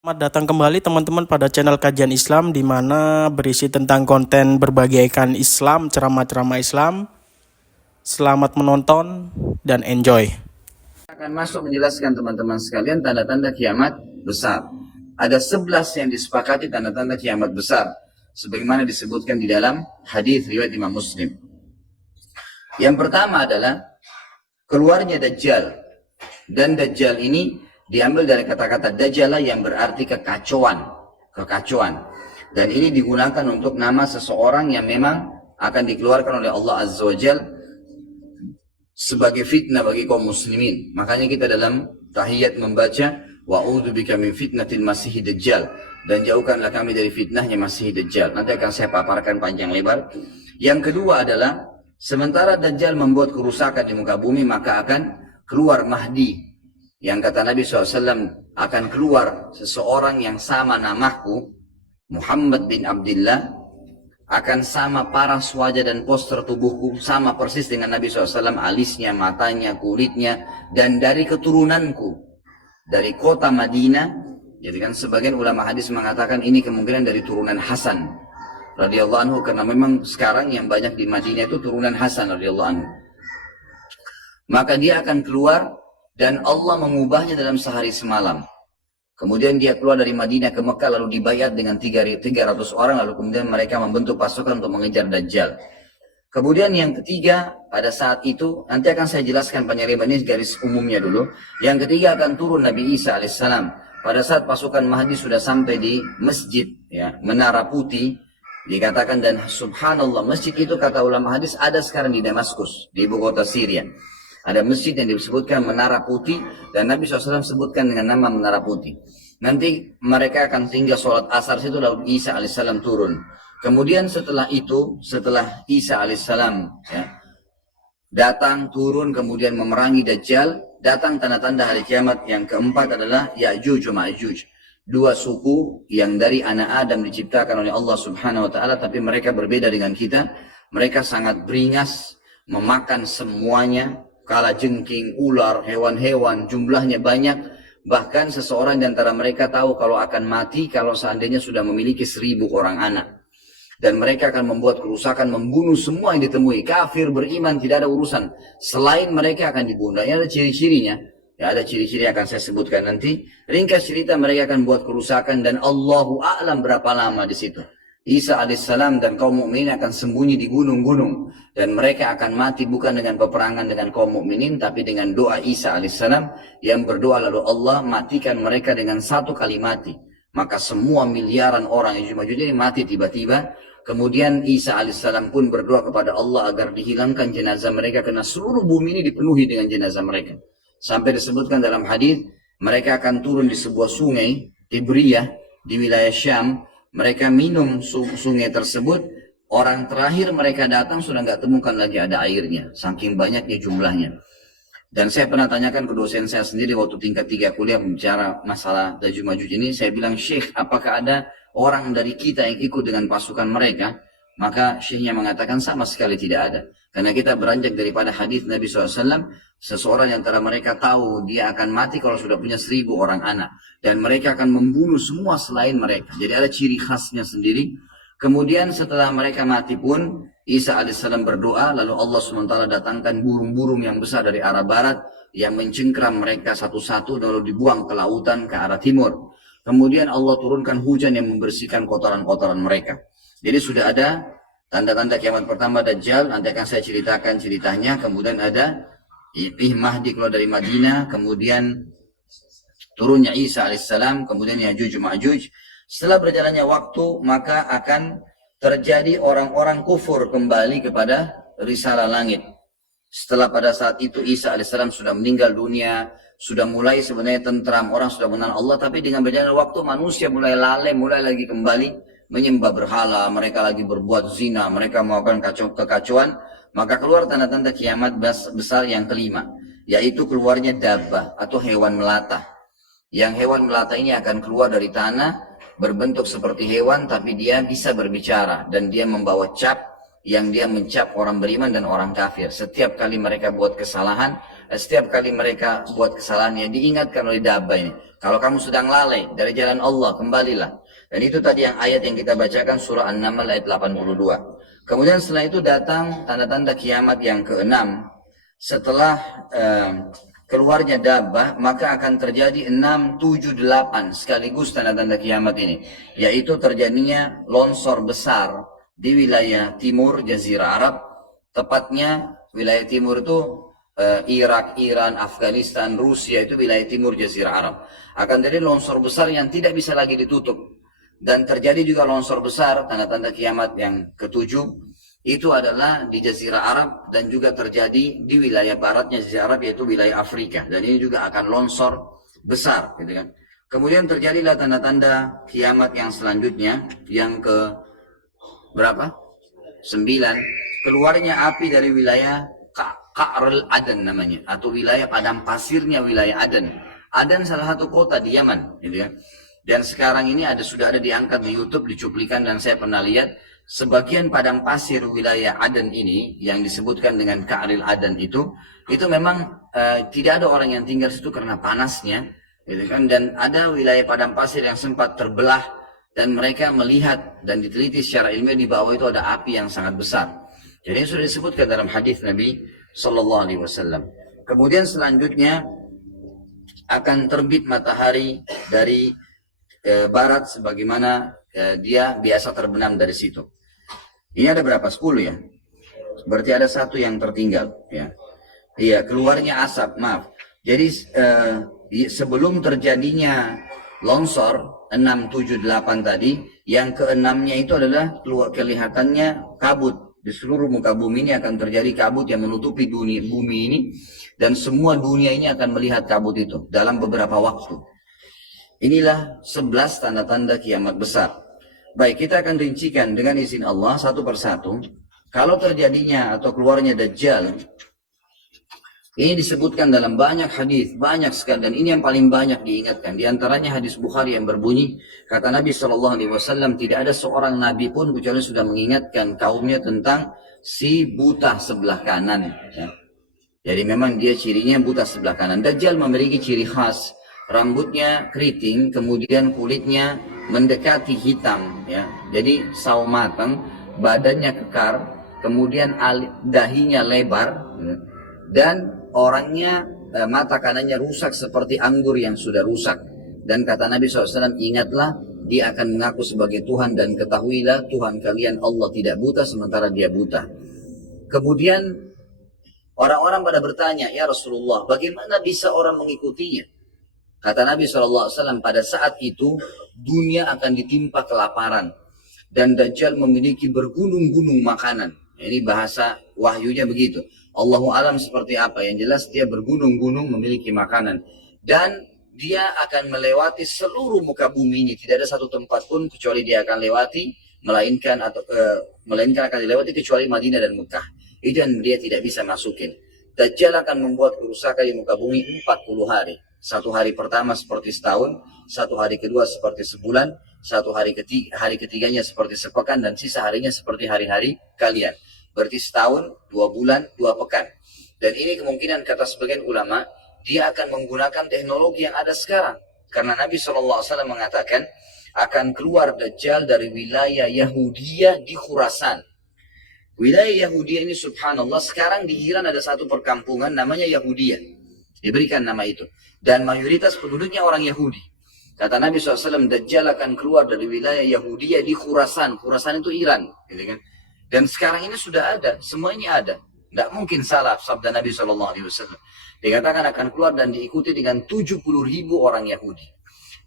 Selamat datang kembali teman-teman pada channel Kajian Islam di mana berisi tentang konten berbagaikan Islam, ceramah-ceramah Islam. Selamat menonton dan enjoy. Akan masuk menjelaskan teman-teman sekalian tanda-tanda kiamat besar. Ada 11 yang disepakati tanda-tanda kiamat besar sebagaimana disebutkan di dalam hadis riwayat Imam Muslim. Yang pertama adalah keluarnya Dajjal. Dan Dajjal ini diambil dari kata-kata Dajjala yang berarti kekacauan. Dan ini digunakan untuk nama seseorang yang memang akan dikeluarkan oleh Allah Azza wa Jal sebagai fitnah bagi kaum muslimin. Makanya kita dalam tahiyat membaca wa'udzubika min fitnatil masihid dajjal, dan jauhkanlah kami dari fitnahnya masih dajjal. Nanti akan saya paparkan panjang lebar. Yang kedua adalah sementara Dajjal membuat kerusakan di muka bumi, maka akan keluar Mahdi. Yang kata Nabi SAW, akan keluar seseorang yang sama namaku, Muhammad bin Abdullah, akan sama paras wajah dan poster tubuhku, sama persis dengan Nabi SAW, alisnya, matanya, kulitnya, dan dari keturunanku, dari kota Madinah. Jadi kan sebagian ulama hadis mengatakan ini kemungkinan dari turunan Hasan radhiyallahu anhu, karena memang sekarang yang banyak di Madinah itu turunan Hasan radhiyallahu anhu. Maka dia akan keluar dan Allah mengubahnya dalam sehari semalam. Kemudian dia keluar dari Madinah ke Mekah lalu dibayat dengan 300 orang, lalu kemudian mereka membentuk pasukan untuk mengejar Dajjal. Kemudian yang ketiga, pada saat itu, nanti akan saya jelaskan panjang lebar ini garis umumnya dulu. Yang ketiga akan turun Nabi Isa alaihissalam. Pada saat pasukan Mahdi sudah sampai di masjid, ya, Menara Putih, dikatakan, dan subhanallah, masjid itu kata ulama hadis ada sekarang di Damaskus, di ibu kota Syria. Ada masjid yang disebutkan Menara Putih, dan Nabi SAW sebutkan dengan nama Menara Putih. Nanti mereka akan tinggal sholat asar situ, lalu Isa alaihissalam turun. Kemudian setelah itu, setelah Isa alaihissalam ya, datang, turun, kemudian memerangi Dajjal, datang tanda-tanda hari kiamat. Yang keempat adalah Ya'juj wa Ma'juj. Dua suku yang dari anak Adam diciptakan oleh Allah Subhanahu wa Ta'ala, tapi mereka berbeda dengan kita. Mereka sangat beringas, memakan semuanya, kala jengking, ular, hewan-hewan, jumlahnya banyak. Bahkan seseorang di antara mereka tahu kalau akan mati kalau seandainya sudah memiliki 1000 orang anak. Dan mereka akan membuat kerusakan, membunuh semua yang ditemui. Kafir, beriman, tidak ada urusan. Selain mereka akan dibunuh. Ini ada ciri-cirinya. Ya, ada ciri-ciri yang akan saya sebutkan nanti. Ringkas cerita, mereka akan buat kerusakan dan Allahu a'lam berapa lama di situ. Isa alaihissalam dan kaum mukminin akan sembunyi di gunung-gunung, dan mereka akan mati bukan dengan peperangan dengan kaum mukminin, tapi dengan doa Isa alaihissalam yang berdoa lalu Allah matikan mereka dengan satu kali mati. Maka semua miliaran orang yang Ya'juj ini mati tiba-tiba. Kemudian Isa alaihissalam pun berdoa kepada Allah agar dihilangkan jenazah mereka, karena seluruh bumi ini dipenuhi dengan jenazah mereka. Sampai disebutkan dalam hadis mereka akan turun di sebuah sungai Tibriyah di wilayah Syam. Mereka minum sungai tersebut, orang terakhir mereka datang sudah nggak temukan lagi ada airnya, saking banyaknya jumlahnya. Dan saya pernah tanyakan ke dosen saya sendiri waktu tingkat 3 kuliah bicara masalah Ya'juj Ma'juj ini, saya bilang, Syekh, apakah ada orang dari kita yang ikut dengan pasukan mereka? Maka Syekhnya mengatakan sama sekali tidak ada. Karena kita beranjak daripada hadis Nabi SAW, seseorang yang antara mereka tahu dia akan mati kalau sudah punya 1000 orang anak. Dan mereka akan membunuh semua selain mereka. Jadi ada ciri khasnya sendiri. Kemudian setelah mereka mati pun, Isa alaihissalam berdoa, lalu Allah SWT datangkan burung-burung yang besar dari arah barat, yang mencengkram mereka satu-satu, lalu dibuang ke lautan ke arah timur. Kemudian Allah turunkan hujan yang membersihkan kotoran-kotoran mereka. Jadi sudah ada tanda-tanda kiamat pertama Dajjal, nanti akan saya ceritakan ceritanya. Kemudian ada Mahdi keluar dari Madinah, kemudian turunnya Isa alaihissalam, kemudian Ya'juj Ma'juj. Setelah berjalannya waktu, maka akan terjadi orang-orang kufur kembali kepada risalah langit. Setelah pada saat itu Isa alaihissalam sudah meninggal dunia, sudah mulai sebenarnya tentram, orang sudah mengenal Allah, tapi dengan berjalannya waktu manusia mulai lalai, mulai lagi kembali menyembah berhala, mereka lagi berbuat zina, mereka melakukan kekacauan. Maka keluar tanda-tanda kiamat besar yang kelima, yaitu keluarnya dabbah atau hewan melata. Yang hewan melata ini akan keluar dari tanah, berbentuk seperti hewan, tapi dia bisa berbicara, dan dia membawa cap yang dia mencap orang beriman dan orang kafir. Setiap kali mereka buat kesalahan, setiap kali mereka buat kesalahan yang diingatkan oleh dabbah ini. Kalau kamu sedang lalai dari jalan Allah, kembalilah. Dan itu tadi yang ayat yang kita bacakan surah An-Naml ayat 82. Kemudian setelah itu datang tanda-tanda kiamat yang keenam. Setelah keluarnya Dabbah, maka akan terjadi 6, 7, 8 sekaligus tanda-tanda kiamat ini. Yaitu terjadinya longsor besar di wilayah timur Jazirah Arab. Tepatnya wilayah timur itu Irak, Iran, Afghanistan, Rusia, itu wilayah timur Jazirah Arab. Akan terjadi longsor besar yang tidak bisa lagi ditutup. Dan terjadi juga longsor besar, tanda-tanda kiamat yang ketujuh, itu adalah di Jazirah Arab dan juga terjadi di wilayah baratnya Jazirah Arab, yaitu wilayah Afrika. Dan ini juga akan longsor besar, gitu kan. Kemudian terjadilah tanda-tanda kiamat yang selanjutnya, yang ke berapa? 9. Keluarnya api dari wilayah Ka'rul Aden namanya, atau wilayah padang pasirnya wilayah Aden. Aden salah satu kota di Yaman, gitu ya. Dan sekarang ini sudah ada diangkat di YouTube, dicuplikan, dan saya pernah lihat sebagian padang pasir wilayah Aden ini yang disebutkan dengan Ka'rul Aden itu memang tidak ada orang yang tinggal situ karena panasnya, gitu kan. Dan ada wilayah padang pasir yang sempat terbelah dan mereka melihat dan diteliti secara ilmiah di bawah itu ada api yang sangat besar. Jadi ini sudah disebutkan dalam hadis Nabi Sallallahu Alaihi Wasallam. Kemudian selanjutnya akan terbit matahari dari barat sebagaimana dia biasa terbenam dari situ. Ini ada berapa? 10 ya? Berarti ada satu yang tertinggal ya. Iya, keluarnya asap, maaf. Jadi sebelum terjadinya longsor 6, 7, 8 tadi, yang keenamnya itu adalah kelihatannya kabut. Di seluruh muka bumi ini akan terjadi kabut yang menutupi bumi ini, dan semua dunia ini akan melihat kabut itu dalam beberapa waktu. Inilah 11 tanda-tanda kiamat besar. Baik, kita akan rincikan dengan izin Allah satu persatu. Kalau terjadinya atau keluarnya Dajjal, ini disebutkan dalam banyak hadis, banyak sekali, dan ini yang paling banyak diingatkan. Di antaranya hadis Bukhari yang berbunyi, kata Nabi SAW, tidak ada seorang nabi pun kecuali sudah mengingatkan kaumnya tentang si buta sebelah kanan. Ya. Jadi memang dia cirinya buta sebelah kanan. Dajjal memiliki ciri khas, rambutnya keriting, kemudian kulitnya mendekati hitam, ya. Jadi sawo matang, badannya kekar, kemudian dahinya lebar, ya. Dan orangnya mata kanannya rusak seperti anggur yang sudah rusak. Dan kata Nabi SAW, ingatlah, dia akan mengaku sebagai Tuhan, dan ketahuilah Tuhan kalian Allah tidak buta sementara dia buta. Kemudian orang-orang pada bertanya, ya Rasulullah, bagaimana bisa orang mengikutinya? Kata Nabi SAW, pada saat itu dunia akan ditimpa kelaparan, dan Dajjal memiliki bergunung-gunung makanan. Ini bahasa wahyunya begitu. Allahu alam seperti apa, yang jelas dia bergunung-gunung memiliki makanan, dan dia akan melewati seluruh muka bumi ini. Tidak ada satu tempat pun kecuali dia akan lewati, melainkan akan dilewati kecuali Madinah dan Mekah. Itu yang dia tidak bisa masukin. Dajjal akan membuat kerusakan di muka bumi 40 hari. Satu hari pertama seperti setahun, satu hari kedua seperti sebulan, satu hari ketiganya seperti sepekan, dan sisa harinya seperti hari-hari kalian. Berarti setahun, 2 bulan, 2 pekan. Dan ini kemungkinan kata sebagian ulama, dia akan menggunakan teknologi yang ada sekarang. Karena Nabi SAW mengatakan, akan keluar Dajjal dari wilayah Yahudiyah di Khurasan. Wilayah Yahudiyah ini subhanallah, sekarang di Iran ada satu perkampungan namanya Yahudiyah. Diberikan nama itu. Dan mayoritas penduduknya orang Yahudi. Kata Nabi SAW, Dajjal akan keluar dari wilayah Yahudiyah di Khurasan. Khurasan itu Iran. Gitu kan? Dan sekarang ini sudah ada, semua ini ada. Tidak mungkin salah sabda Nabi SAW. Dikatakan akan keluar dan diikuti dengan 70.000 orang Yahudi.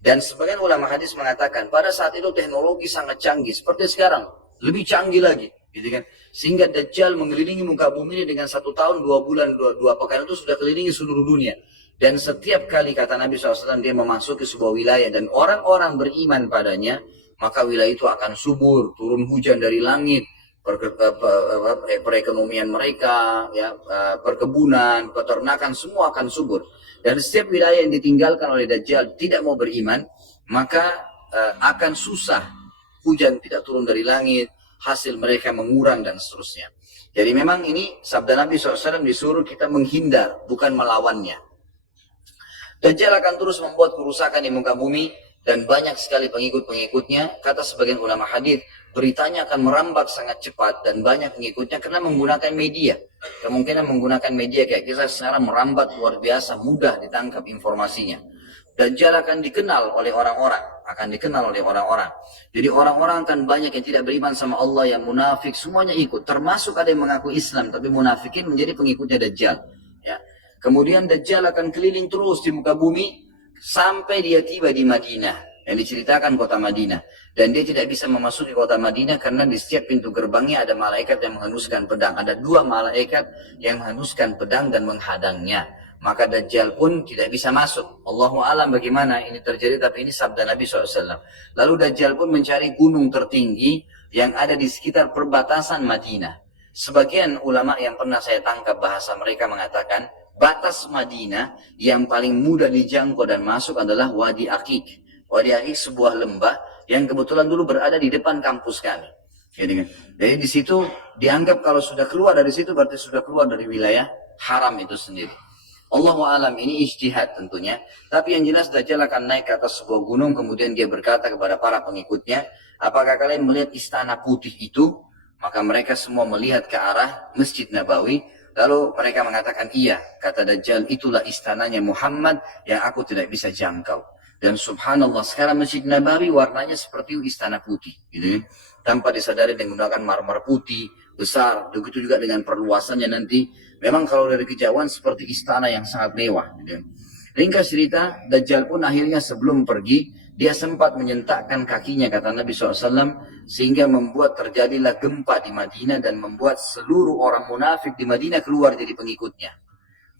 Dan sebagian ulama hadis mengatakan, pada saat itu teknologi sangat canggih. Seperti sekarang, lebih canggih lagi. Gitu kan? Sehingga Dajjal mengelilingi muka bumi ini dengan 1 tahun, 2 bulan, 2 pekan itu sudah kelilingi seluruh dunia. Dan setiap kali kata Nabi SAW dia memasuki sebuah wilayah dan orang-orang beriman padanya, maka wilayah itu akan subur, turun hujan dari langit, perekonomian mereka, ya, perkebunan, peternakan, semua akan subur. Dan setiap wilayah yang ditinggalkan oleh Dajjal tidak mau beriman, maka akan susah, hujan tidak turun dari langit, hasil mereka mengurang, dan seterusnya. Jadi memang ini sabda Nabi SAW disuruh kita menghindar, bukan melawannya. Dajjal akan terus membuat kerusakan di muka bumi dan banyak sekali pengikut-pengikutnya. Kata sebagian ulama hadis, beritanya akan merambat sangat cepat dan banyak pengikutnya karena menggunakan media. Kemungkinan menggunakan media kayak kita sekarang merambat luar biasa, mudah ditangkap informasinya. Dajjal akan dikenal oleh orang-orang, Jadi orang-orang akan banyak yang tidak beriman sama Allah, yang munafik, semuanya ikut. Termasuk ada yang mengaku Islam, tapi munafikin menjadi pengikutnya Dajjal. Ya. Kemudian Dajjal akan keliling terus di muka bumi sampai dia tiba di Madinah. Yang diceritakan kota Madinah. Dan dia tidak bisa memasuki kota Madinah karena di setiap pintu gerbangnya ada malaikat yang menghunuskan pedang. Ada 2 malaikat yang menghunuskan pedang dan menghadangnya. Maka Dajjal pun tidak bisa masuk. Allahu alam bagaimana ini terjadi, tapi ini sabda Nabi SAW. Lalu Dajjal pun mencari gunung tertinggi yang ada di sekitar perbatasan Madinah. Sebagian ulama yang pernah saya tangkap bahasa mereka mengatakan, batas Madinah yang paling mudah dijangkau dan masuk adalah Wadi Aqiq. Wadi Aqiq sebuah lembah yang kebetulan dulu berada di depan kampus kami. Jadi di situ dianggap kalau sudah keluar dari situ berarti sudah keluar dari wilayah haram itu sendiri. Allahu alam, ini ijtihad tentunya. Tapi yang jelas Dajjal akan naik ke atas sebuah gunung, kemudian dia berkata kepada para pengikutnya, apakah kalian melihat istana putih itu? Maka mereka semua melihat ke arah Masjid Nabawi. Lalu mereka mengatakan, iya. Kata Dajjal, itulah istananya Muhammad yang aku tidak bisa jangkau. Dan subhanallah, sekarang Masjid Nabawi warnanya seperti istana putih. Gitu. Tanpa disadari dengan menggunakan marmer putih, besar. Begitu juga dengan perluasannya nanti. Memang kalau dari kejauhan seperti istana yang sangat mewah. Ringkas cerita, Dajjal pun akhirnya sebelum pergi, dia sempat menyentakkan kakinya, kata Nabi SAW, sehingga membuat terjadilah gempa di Madinah dan membuat seluruh orang munafik di Madinah keluar jadi pengikutnya.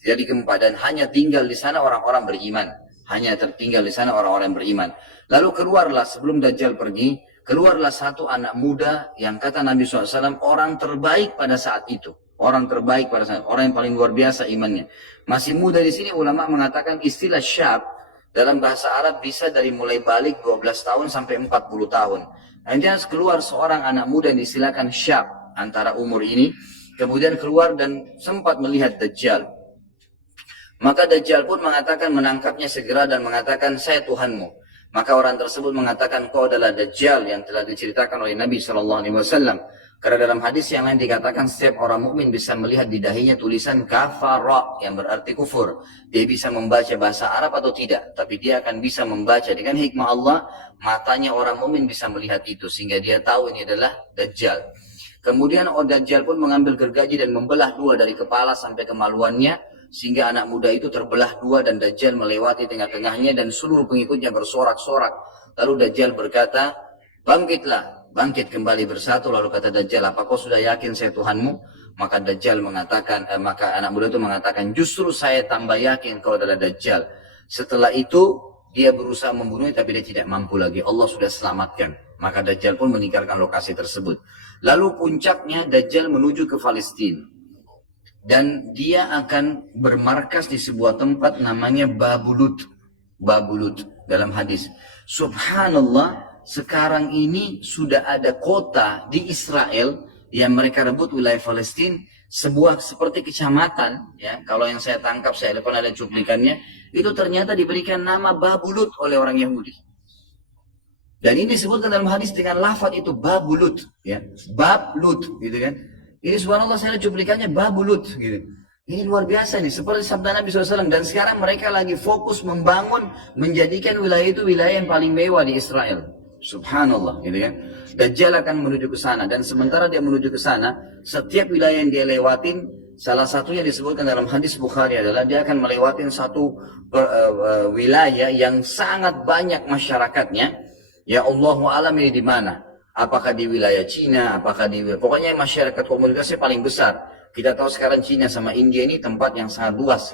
Jadi gempa dan hanya tinggal di sana orang-orang beriman. Hanya tertinggal di sana orang-orang beriman. Lalu keluarlah sebelum Dajjal pergi, keluarlah satu anak muda yang kata Nabi SAW orang terbaik pada saat itu. Orang terbaik pada saat, orang yang paling luar biasa imannya. Masih muda di sini ulama mengatakan istilah syab dalam bahasa Arab bisa dari mulai balik 12 tahun sampai 40 tahun. Hanya keluar seorang anak muda yang disilakan syab antara umur ini. Kemudian keluar dan sempat melihat Dajjal. Maka Dajjal pun mengatakan menangkapnya segera dan mengatakan saya Tuhanmu. Maka orang tersebut mengatakan kau adalah Dajjal yang telah diceritakan oleh Nabi SAW. Karena dalam hadis yang lain dikatakan setiap orang mukmin bisa melihat di dahinya tulisan kafara yang berarti kufur. Dia bisa membaca bahasa Arab atau tidak, tapi dia akan bisa membaca dengan hikmah Allah. Matanya orang mukmin bisa melihat itu sehingga dia tahu ini adalah Dajjal. Kemudian Dajjal pun mengambil gergaji dan membelah 2 dari kepala sampai kemaluannya sehingga anak muda itu terbelah 2 dan Dajjal melewati tengah-tengahnya dan seluruh pengikutnya bersorak-sorak. Lalu Dajjal berkata, bangkitlah. Bangkit kembali bersatu. Lalu kata Dajjal, apa kau sudah yakin saya Tuhanmu? Maka Dajjal mengatakan, maka anak muda itu mengatakan, justru saya tambah yakin kau adalah Dajjal. Setelah itu dia berusaha membunuhnya tapi dia tidak mampu lagi. Allah sudah selamatkan. Maka Dajjal pun meninggalkan lokasi tersebut. Lalu puncaknya Dajjal menuju ke Palestina. Dan dia akan bermarkas di sebuah tempat namanya Babulut. Babulut dalam hadis. Subhanallah. Sekarang ini sudah ada kota di Israel yang mereka rebut wilayah Palestina, sebuah seperti kecamatan, ya. Kalau yang saya tangkap, saya depan ada cuplikannya, itu ternyata diberikan nama Babulut oleh orang Yahudi. Dan ini disebutkan dalam hadis dengan lafaz itu Babulut, ya, Bablut, gitu kan. Ini subhanallah saya lihat cuplikannya Babulut, gitu. Ini luar biasa nih, seperti sabda Nabi SAW. Dan sekarang mereka lagi fokus membangun, menjadikan wilayah itu wilayah yang paling mewah di Israel. Subhanallah, gitu kan. Dajjal akan menuju ke sana dan sementara dia menuju ke sana, setiap wilayah yang dia lewatin, salah satunya disebutkan dalam hadis Bukhari adalah dia akan melewatin satu wilayah yang sangat banyak masyarakatnya. Ya Allahu alam ini di mana? Apakah di wilayah Cina? Apakah di pokoknya masyarakat komunitasnya paling besar. Kita tahu sekarang Cina sama India ini tempat yang sangat luas.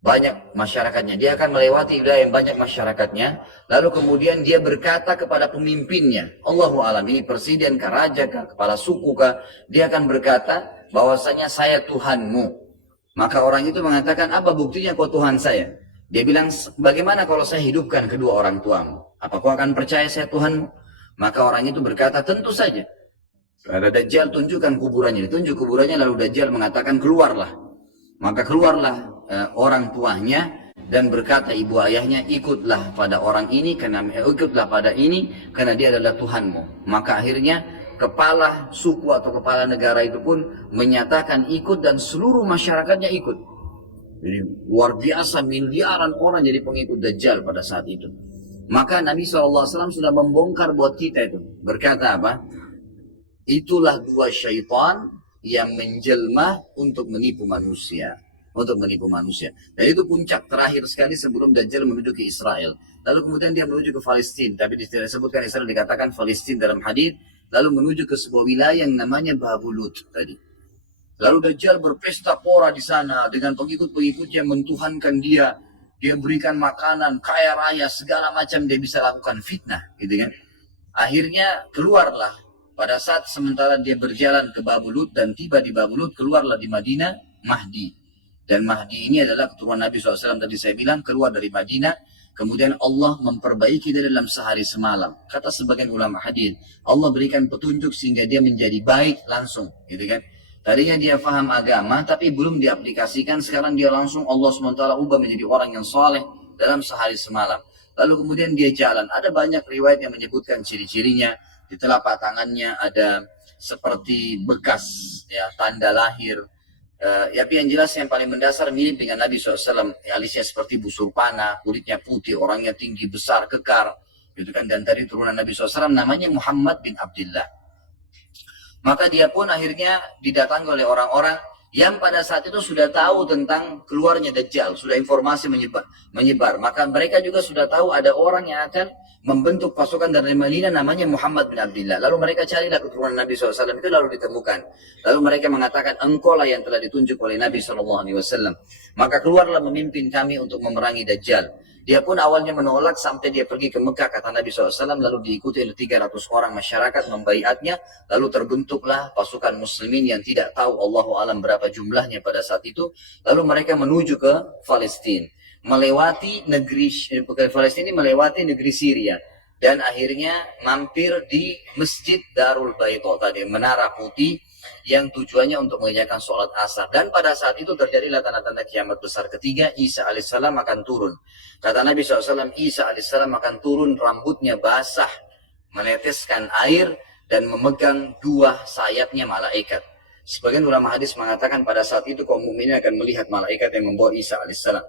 Banyak masyarakatnya, dia akan melewati wilayah yang banyak masyarakatnya, lalu kemudian dia berkata kepada pemimpinnya, Allahu alam, ini presiden kah, raja kah, kepala suku kah, dia akan berkata bahwasanya saya Tuhanmu. Maka orang itu mengatakan, apa buktinya kau Tuhan saya? Dia bilang, bagaimana kalau saya hidupkan kedua orang tuamu? Apa kau akan percaya saya Tuhanmu? Maka orang itu berkata, tentu saja. Ada Dajjal, tunjukkan kuburannya. Ditunjuk kuburannya, lalu Dajjal mengatakan, keluarlah. Maka keluarlah orang tuanya dan berkata ibu ayahnya, ikutlah pada orang ini ikutlah pada ini karena dia adalah Tuhanmu. Maka akhirnya kepala suku atau kepala negara itu pun menyatakan ikut dan seluruh masyarakatnya ikut. Jadi luar biasa, miliaran orang jadi pengikut Dajjal pada saat itu. Maka Nabi SAW sudah membongkar buat kita itu. Berkata apa? Itulah dua syaitan yang menjelma untuk menipu manusia. Dan itu puncak terakhir sekali sebelum Dajjal menuju ke Israel. Lalu kemudian dia menuju ke Palestina. Tapi disebutkan Israel, dikatakan Palestina dalam hadis. Lalu menuju ke sebuah wilayah yang namanya Babulut tadi. Lalu Dajjal berpesta pora di sana dengan pengikut-pengikutnya yang mentuhankan dia. Dia berikan makanan, kaya raya, segala macam dia bisa lakukan fitnah, gitu kan. Akhirnya keluarlah pada saat sementara dia berjalan ke Babulut dan tiba di Babulut, keluarlah di Madinah Mahdi. Dan Mahdi ini adalah keturunan Nabi SAW tadi saya bilang, keluar dari Madinah. Kemudian Allah memperbaiki dia dalam sehari semalam. Kata sebagian ulama hadis, Allah berikan petunjuk sehingga dia menjadi baik langsung, gitu kan. Tadinya dia faham agama, tapi belum diaplikasikan. Sekarang dia langsung Allah SWT ubah menjadi orang yang soleh dalam sehari semalam. Lalu kemudian dia jalan. Ada banyak riwayat yang menyebutkan ciri-cirinya. Di telapak tangannya ada seperti bekas ya, tanda lahir. Tapi yang jelas yang paling mendasar mirip dengan Nabi SAW. Alisnya seperti busur panah, kulitnya putih, orangnya tinggi, besar, kekar. Gitu kan. Dan dari turunan Nabi SAW namanya Muhammad bin Abdullah. Maka dia pun akhirnya didatangi oleh orang-orang yang pada saat itu sudah tahu tentang keluarnya Dajjal. Sudah informasi menyebar. Maka mereka juga sudah tahu ada orang yang akan membentuk pasukan dari Madinah namanya Muhammad bin Abdullah. Lalu mereka carilah keturunan Nabi SAW itu lalu ditemukan. Lalu mereka mengatakan engkau lah yang telah ditunjuk oleh Nabi SAW. Maka keluarlah memimpin kami untuk memerangi Dajjal. Dia pun awalnya menolak sampai dia pergi ke Mekah kata Nabi SAW. Lalu diikuti oleh 300 orang masyarakat membaiatnya. Lalu terbentuklah pasukan muslimin yang tidak tahu Allahu alam berapa jumlahnya pada saat itu. Lalu mereka menuju ke Palestina. Melewati negeri Palestina, melewati negeri Syria dan akhirnya mampir di Masjid Darul Baitha tadi, menara putih yang tujuannya untuk mengerjakan sholat asar. Dan pada saat itu terjadilah tanda-tanda kiamat besar ketiga. Isa alaihissalam akan turun. Kata Nabi SAW, Isa alaihissalam akan turun, rambutnya basah, meneteskan air dan memegang dua sayapnya malaikat. Sebagian ulama hadis mengatakan pada saat itu kaum mukminin akan melihat malaikat yang membawa Isa alaihissalam.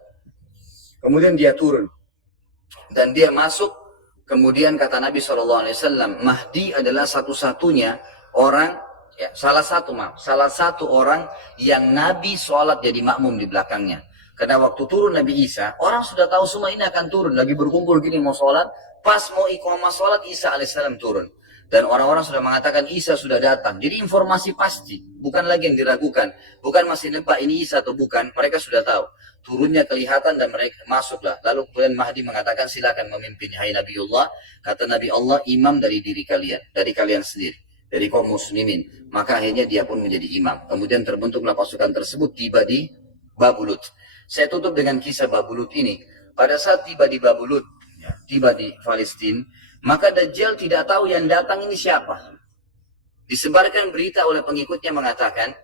Kemudian dia turun dan dia masuk. Kemudian kata Nabi SAW, Mahdi adalah satu-satunya orang, ya, salah satu orang yang Nabi sholat jadi makmum di belakangnya. Karena waktu turun Nabi Isa, orang sudah tahu semua ini akan turun, lagi berkumpul gini mau sholat, pas mau iqamah sholat Isa alaihissalam turun. Dan orang-orang sudah mengatakan Isa sudah datang. Jadi informasi pasti, bukan lagi yang diragukan. Bukan masih nebak ini Isa atau bukan, mereka sudah tahu. Turunnya kelihatan dan mereka masuklah. Lalu kemudian Mahdi mengatakan silakan memimpin. Hai Nabiullah, kata Nabi Allah, imam dari diri kalian, dari kalian sendiri, dari kaum muslimin. Maka akhirnya dia pun menjadi imam. Kemudian terbentuklah pasukan tersebut tiba di Babulut. Saya tutup dengan kisah Babulut ini. Pada saat tiba di Babulut, ya, tiba di Palestina, maka Dajjal tidak tahu yang datang ini siapa. Disebarkan berita oleh pengikutnya mengatakan,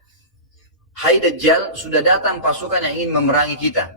hai Dajjal, sudah datang pasukan yang ingin memerangi kita.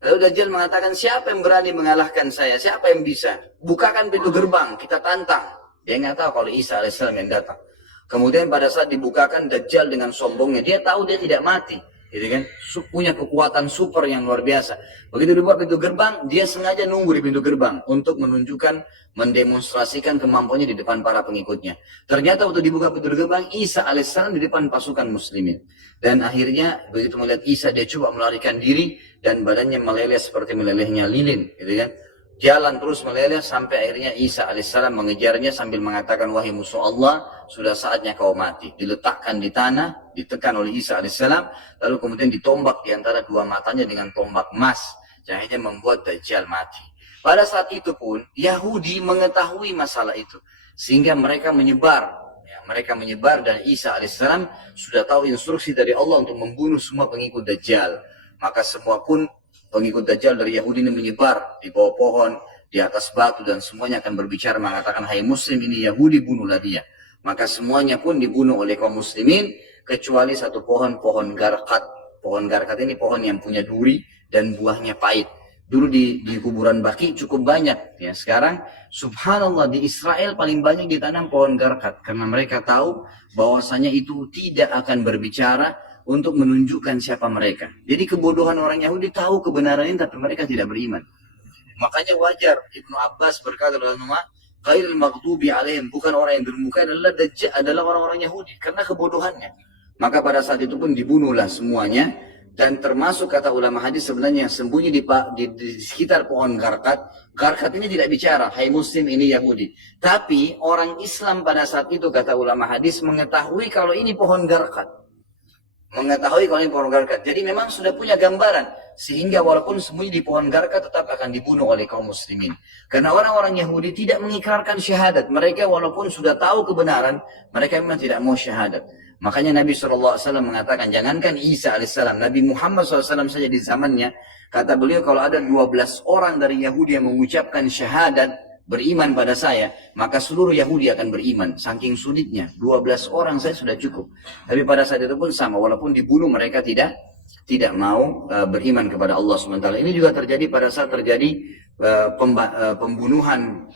Lalu Dajjal mengatakan, siapa yang berani mengalahkan saya? Siapa yang bisa? Bukakan pintu gerbang, kita tantang. Dia nggak tahu kalau Isa alaihissalam yang datang. Kemudian pada saat dibukakan, Dajjal dengan sombongnya, dia tahu dia tidak mati. Gitu kan? Punya kekuatan super yang luar biasa. Begitu dibuka pintu gerbang, dia sengaja nunggu di pintu gerbang untuk menunjukkan, mendemonstrasikan kemampuannya di depan para pengikutnya. Ternyata waktu dibuka pintu gerbang, Isa alaihissalam di depan pasukan muslimin. Dan akhirnya begitu melihat Isa, dia coba melarikan diri dan badannya meleleh seperti melelehnya lilin, gitu kan? Jalan terus meleleh sampai akhirnya Isa alaihissalam mengejarnya sambil mengatakan, wahai musuh Allah, sudah saatnya kau mati. Diletakkan di tanah, ditekan oleh Isa alaihissalam, lalu kemudian ditombak di antara dua matanya dengan tombak emas, yang akhirnya membuat Dajjal mati. Pada saat itu pun Yahudi mengetahui masalah itu, sehingga mereka menyebar. Mereka menyebar dan Isa alaihissalam sudah tahu instruksi dari Allah untuk membunuh semua pengikut Dajjal. Maka semua pun pengikut Dajjal dari Yahudi ini menyebar di bawah pohon, di atas batu, dan semuanya akan berbicara mengatakan, hai muslim ini Yahudi, bunuhlah dia. Maka semuanya pun dibunuh oleh kaum muslimin, kecuali satu pohon garkat. Pohon garkat ini pohon yang punya duri dan buahnya pahit. Dulu di kuburan Baqi cukup banyak. Ya, sekarang subhanallah di Israel paling banyak ditanam pohon garkat. Karena mereka tahu bahwasanya itu tidak akan berbicara untuk menunjukkan siapa mereka. Jadi kebodohan orang Yahudi tahu kebenaran ini tapi mereka tidak beriman. Makanya wajar Ibnu Abbas berkata dalam nama Khairul maghdubi alaihim, bukan orang yang bermuka adalah orang-orang Yahudi karena kebodohannya. Maka pada saat itu pun dibunuhlah semuanya. Dan termasuk kata ulama hadis sebenarnya yang sembunyi di sekitar pohon garkat. Garkat ini tidak bicara, hai muslim ini Yahudi. Tapi orang Islam pada saat itu kata ulama hadis mengetahui kalau ini pohon garkat. Mengetahui kalau ini pohon garkat. Jadi memang sudah punya gambaran. Sehingga walaupun sembunyi di pohon garkat tetap akan dibunuh oleh kaum muslimin. Karena orang-orang Yahudi tidak mengikrarkan syahadat. Mereka walaupun sudah tahu kebenaran, mereka memang tidak mau syahadat. Makanya Nabi SAW mengatakan, jangankan Isa AS, Nabi Muhammad SAW saja di zamannya, kata beliau kalau ada 12 orang dari Yahudi yang mengucapkan syahadat, beriman pada saya, maka seluruh Yahudi akan beriman. Saking sulitnya, 12 orang saya sudah cukup. Tapi pada saat itu pun sama, walaupun dibunuh mereka tidak mau beriman kepada Allah SWT. Ini juga terjadi pada saat terjadi pembunuhan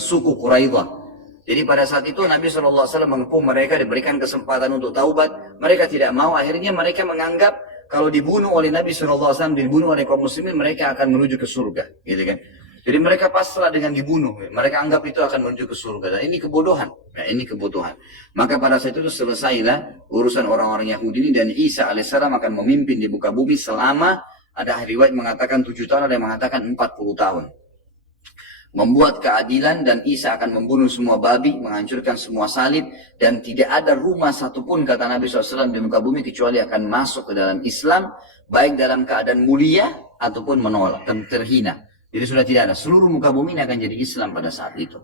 suku Quraidah. Jadi pada saat itu Nabi SAW mengepung mereka, diberikan kesempatan untuk taubat. Mereka tidak mau, akhirnya mereka menganggap kalau dibunuh oleh Nabi SAW, dibunuh oleh kaum muslimin, mereka akan menuju ke surga. Gitu kan? Jadi mereka pasrah dengan dibunuh. Mereka anggap itu akan menuju ke surga. Dan ini kebodohan. Ya, ini kebodohan. Maka pada saat itu selesailah urusan orang-orang Yahudi ini. Dan Isa AS akan memimpin di muka bumi selama, ada riwayat mengatakan 7 tahun, ada yang mengatakan 40 tahun. Membuat keadilan dan Isa akan membunuh semua babi, menghancurkan semua salib, dan tidak ada rumah satupun kata Nabi SAW di muka bumi kecuali akan masuk ke dalam Islam, baik dalam keadaan mulia ataupun menolak dan terhina. Jadi sudah tidak ada, seluruh muka bumi ini akan jadi Islam pada saat itu.